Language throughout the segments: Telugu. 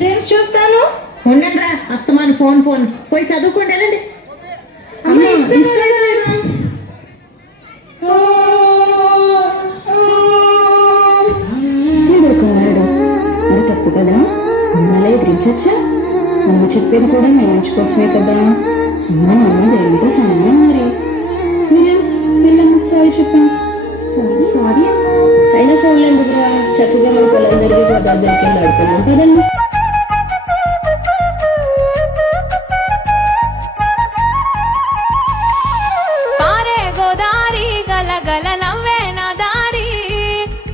డ్రీమ్స్ చూస్తాను. ఉండండి రా, అస్తమాను ఫోన్ ఫోన్ పోయి చదువుకోండి వెళ్ళండి. తప్పు కదా, అమ్మాలే డ్రీమ్స్ వచ్చా. అమ్మ చెప్పేది కూడా మీ మంచి కోసమే కదా. అమ్మ దేవుడితో సమానం. మరి పిల్లమ్మకి సారీ చెప్పాను. సారీ అయినా చూడలేదు గురువా, చక్కగా మన పిల్లలందరికీ పదార్థాలకి ఆడుకున్నాం కదండి.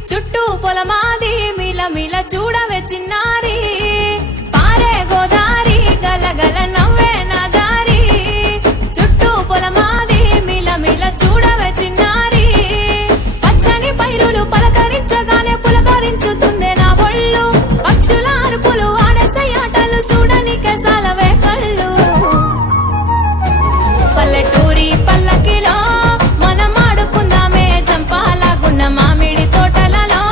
చుట్టూ పొలమాది మిల మిల చూడవే చిన్నారి, పారే గోదారి గల గల నవ్వే నా దారి. చుట్టూ పొలమాది మిల మిల చూడవే చిన్నారి, పచ్చని పైరులు పలకరించగానే పులకరించుతుందే నా ఒళ్ళు. పక్షుల అరుపులు ఆడసే ఆటలు చూడని కెసాలవే కళ్ళు. పల్లెటూరి పల్లకిలో మనం ఆడుకుందామే జంపాలగున్న మామిడి తోటలలో,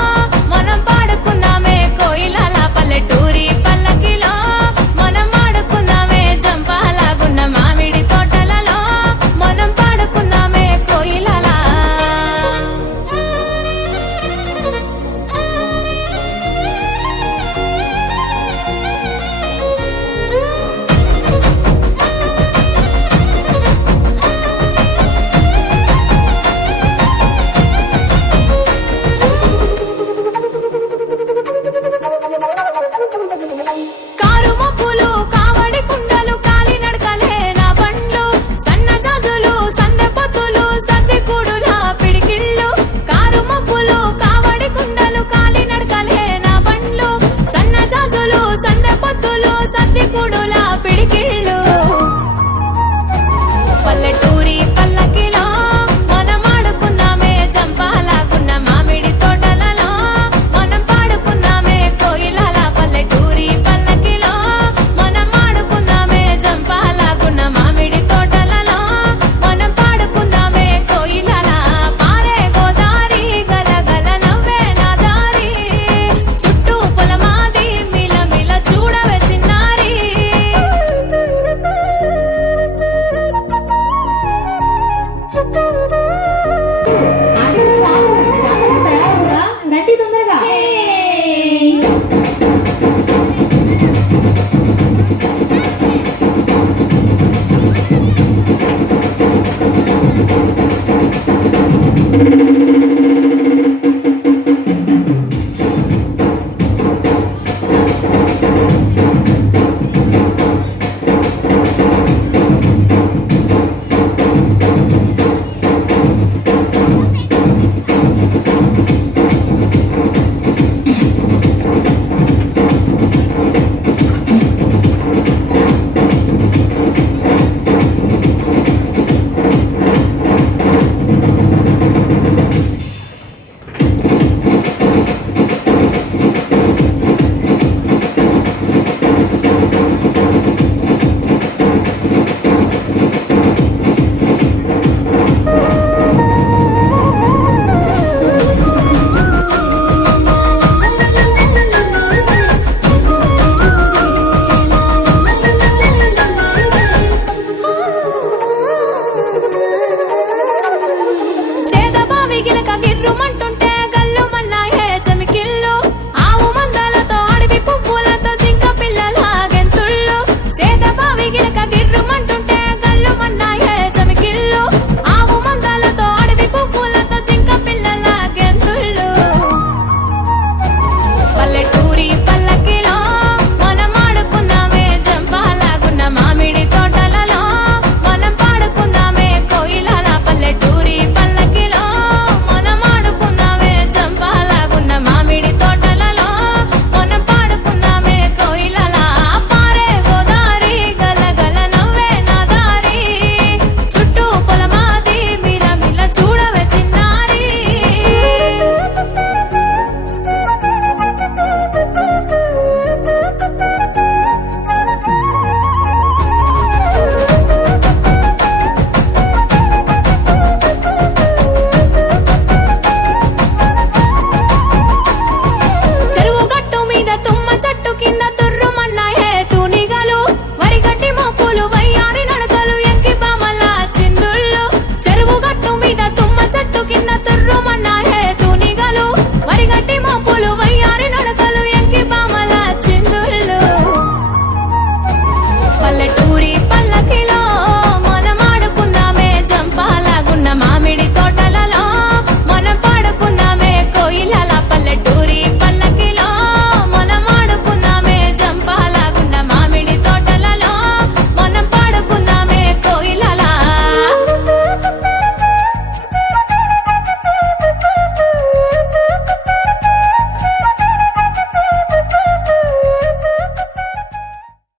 మనం పాడుకుందామే కోయిలల. పల్లెటూరి పల్లకిలో మనం ఆడుకుందామే జంపాలగున్న మామిడి తోటలలో, మనం పాడుకుందామే కోయిలల.